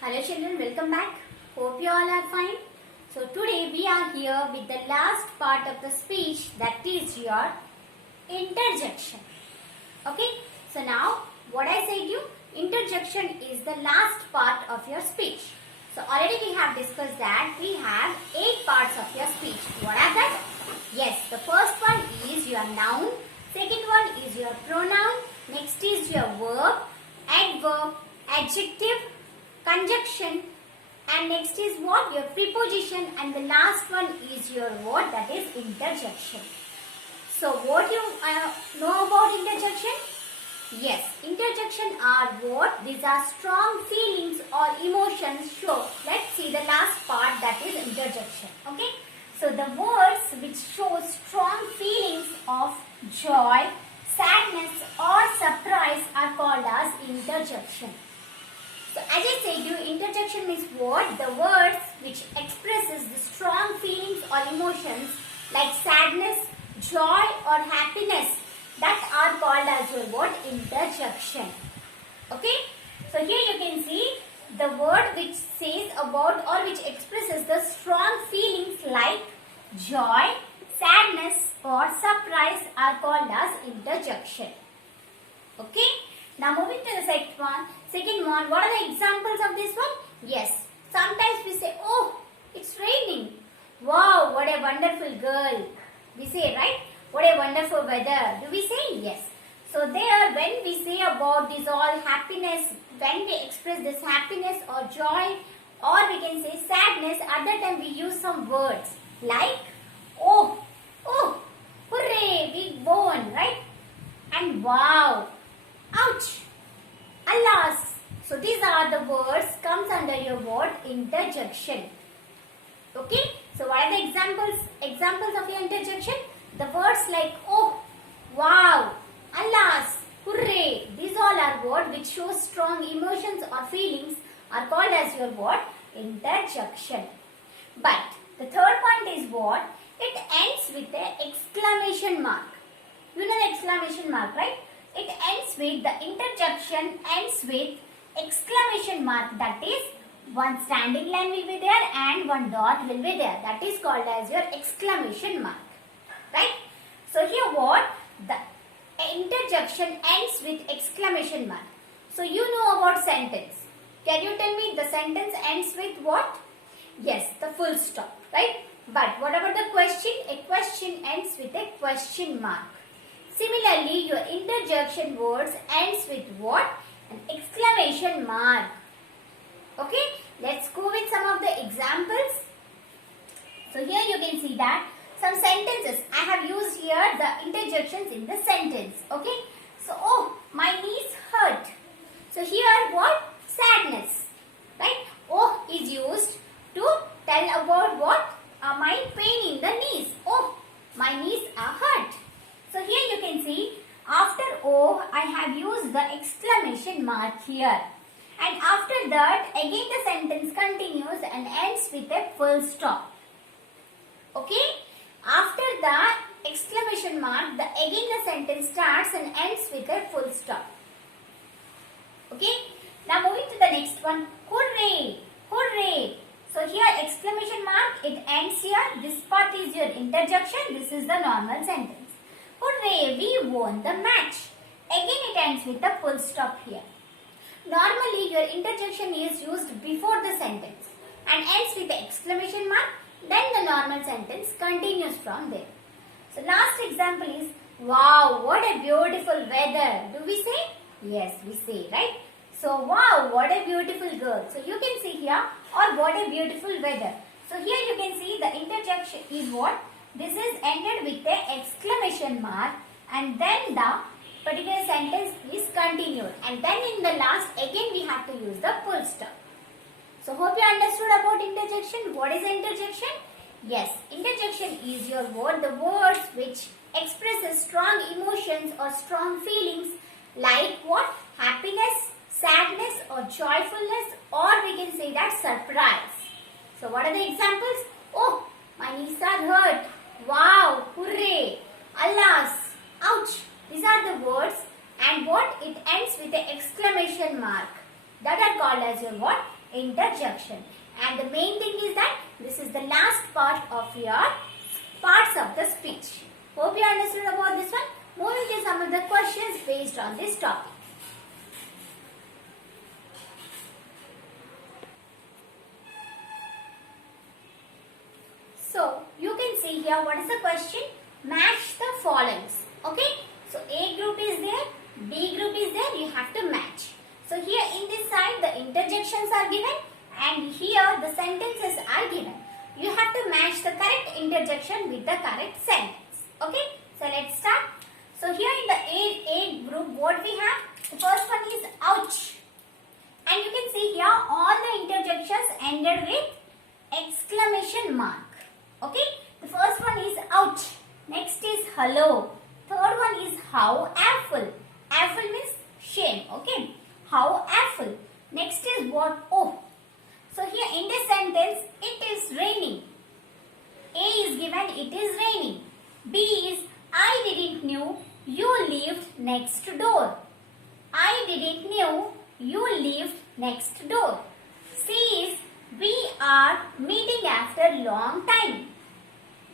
Hello children, welcome back. Hope you all are fine. So today we are here with the last part of the speech, that is your interjection. Okay, so now what I said you, interjection is the last part of your speech. So already we have discussed that we have 8 parts of your speech. What are that? Yes, the first one is your noun, second one is your pronoun, next is your verb, adverb, adjective, conjunction, and next is what? Your preposition, and the last one is your word, that is interjection. So what you know about interjection? Yes, interjection are what? These are strong feelings or emotions. So let's see the last part, that is interjection. Okay. So the words which show strong feelings of joy, sadness or surprise are called as interjection. So as I said you, interjection means what? The words which expresses the strong feelings or emotions like sadness, joy or happiness, that are called as your what? Interjection. Okay. So here you can see the word which says about or which expresses the strong feelings like joy, sadness or surprise are called as interjection. Okay. Now moving to the second one, what are the examples of this one? Yes, sometimes we say, oh, it's raining. Wow, what a wonderful girl. We say, right? What a wonderful weather. Do we say? Yes. So there, when we say about this all happiness, when we express this happiness or joy, or we can say sadness, at that time we use some words like, oh, hooray, we won, right? And wow, ouch, alas. So these are the words comes under your word interjection. Okay. So what are the examples of your interjection? The words like oh, wow, alas, hooray. These all are words which show strong emotions or feelings are called as your word interjection. But the third point is what? It ends with an exclamation mark. You know the exclamation mark, right? It ends with, the interjection ends with exclamation mark, that is one standing line will be there and one dot will be there. That is called as your exclamation mark. Right? So here what? The interjection ends with exclamation mark. So you know about sentence. Can you tell me the sentence ends with what? Yes, the full stop. Right? But what about the question? A question ends with a question mark. Similarly, your interjection words ends with what? An exclamation mark. Okay, let's go with some of the examples. So here you can see that some sentences. I have used here the interjections in the sentence. Okay, so oh, my knees hurt. So here what? Sadness. Right? Oh is used to tell about what? My pain in the knees. Oh, my knees are hurt. So here you can see after oh I have used the exclamation mark here, and after that again the sentence continues and ends with a full stop. Okay, after the exclamation mark again the sentence starts and ends with a full stop. Okay, now moving to the next one, hooray, hooray. So here exclamation mark, it ends here. This part is your interjection, this is the normal sentence. Hooray, we won the match. Again it ends with a full stop here. Normally your interjection is used before the sentence and ends with the exclamation mark. Then the normal sentence continues from there. So last example is, wow, what a beautiful weather. Do we say? Yes, we say, right? So wow, what a beautiful girl. So you can see here, or what a beautiful weather. So here you can see the interjection is what? This is ended with the exclamation mark, and then the particular sentence is continued, and then in the last again we have to use the full stop. So hope you understood about interjection. What is interjection? Yes, interjection is your word, the words which expresses strong emotions or strong feelings like what? Happiness, sadness or joyfulness, or we can say that surprise. So what are the examples? Oh, my knees are hurt. Wow, hooray, alas, ouch. These are the words, and what? It ends with an exclamation mark. That are called as your what? interjection. And the main thing is that this is the last part of your parts of the speech. Hope you understood about this one. Moving to some of the questions based on this topic. So, you can see here what is the question? Match the followings. Okay? So, A group is there, B group is there, you have to match. So, here in this side the interjections are given and here the sentences are given. You have to match the correct interjection with the correct sentence. Okay? So, let's start. So, here in the A group what we have? The first one is ouch. And you can see here all the interjections ended with exclamation mark. Okay, the first one is ouch. Next is hello. Third one is how awful. Awful means shame. Okay, how awful. Next is what? Oh. So here in this sentence, it is raining. A is given, it is raining. B is I didn't knew you lived next door. I didn't knew you lived next door. C is we are meeting after long time.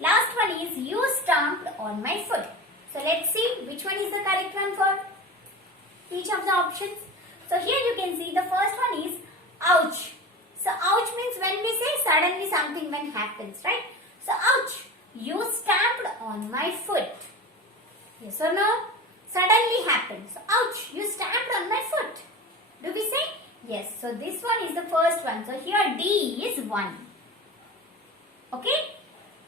Last one is you stamped on my foot. So let's see which one is the correct one for each of the options. So here you can see the first one is ouch. So ouch means when we say suddenly something when happens, right? So ouch, you stamped on my foot. Yes or no? Suddenly happened. So ouch, you stamped on my foot. Do we say? Yes. So this one is the first one. So here D is 1. Okay.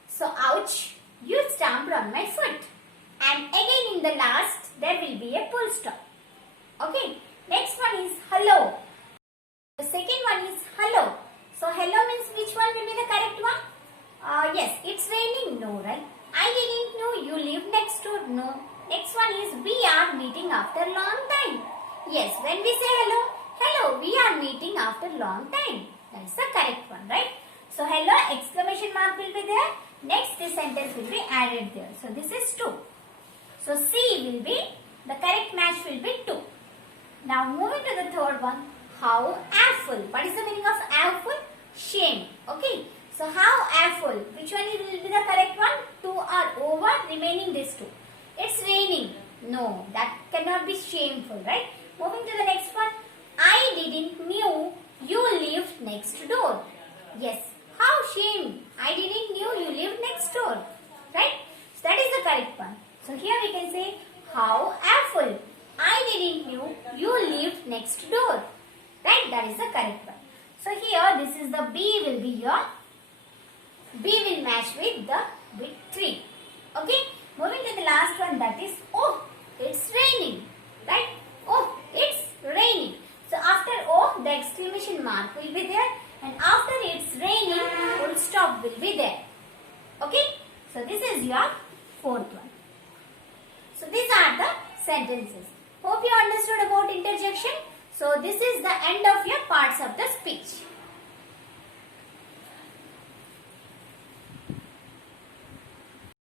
So ouch, you stamped on my foot. And again in the last there will be a full stop. Okay. Next one is hello. The second one is hello. So hello means which one will be the correct one? Yes, it's raining. No, right? I didn't know you live next door. No. Next one is we are meeting after long time. Yes, when we say hello, hello, we are meeting after long time. That is the correct one, right? So hello, exclamation mark will be there. Next, this sentence will be added there. So this is 2. So C will be, the correct match will be 2. Now moving to the third one, how awful. What is the meaning of awful? Shame. Okay. So how awful. Which one will be the correct one? 2 are over, remaining these 2. It's raining. No, that cannot be shameful, right? Moving to the next one. I didn't knew you lived next door. Yes. How shame. I didn't knew you lived next door. Right? So that is the correct one. So here we can say how awful. I didn't knew you lived next door. Right? That is the correct one. So here this is the B will be your B will match with the with 3. Okay? Moving to the last one, that is oh, it's raining. Right? Oh, it's raining. So after oh, the exclamation mark will be there, and after it's raining, full stop will be there. Okay? So this is your fourth one. So these are the sentences. Hope you understood about interjection. So this is the end of your parts of the speech.